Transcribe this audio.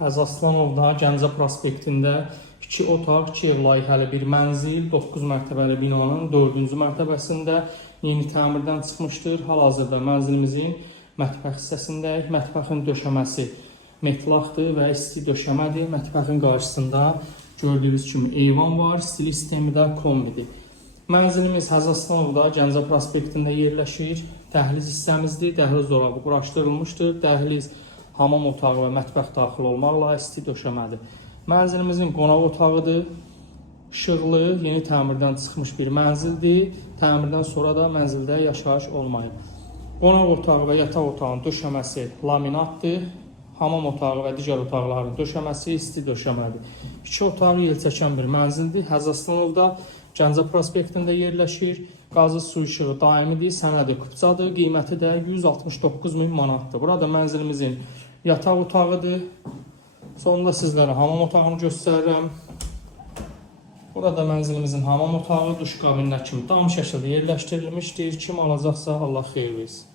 Həzaslanovda Gəncə prospektində 2 otaq, 2 ev layihəli bir mənzil, 9 mərtəbəli binanın 4-cü mərtəbəsində yeni təmirdən çıxmışdır. Hal-hazırda mənzilimizin mətbəx hissəsindəyik. Mətbəxin döşəməsi metlaqdır və isti döşəmədir. Mətbəxin qarşısında gördüyünüz kimi eyvan var, stil sistemi də kombidir. Mənzilimiz Həzaslanovda Gəncə prospektində yerləşir. Dəhliz hissəmizdir. Dəhliz dolabı quraşdırılmışdır. Dəhliz hamam otağı və mətbəx daxil olmaqla isti döşəmədir. Mənzilimizin qonaq otağıdır. İşıqlı, yeni təmirdən çıxmış bir mənzildir. Təmirdən sonra da mənzildə yaşayış olmayıb. Qonaq otağı və yataq otağının döşəməsi laminatdır. Hamam otağı və digər otaqların döşəməsi isti döşəmədir. 2 otaq yelçəkən bir mənzildir. Həzaslanovda Gəncə prospektində yerləşir. Qazı su işığı daimidir, sənədi kupçadır, qiyməti də 169.000 manatdır. Burada mənzilimizin yataq otağıdır. Sonunda sizlərə hamam otağını göstərirəm. Burada mənzilimizin hamam otağı duş qabininə kimi tam şəkildə yerləşdirilmişdir. Kim alacaqsa Allah xeyir versin.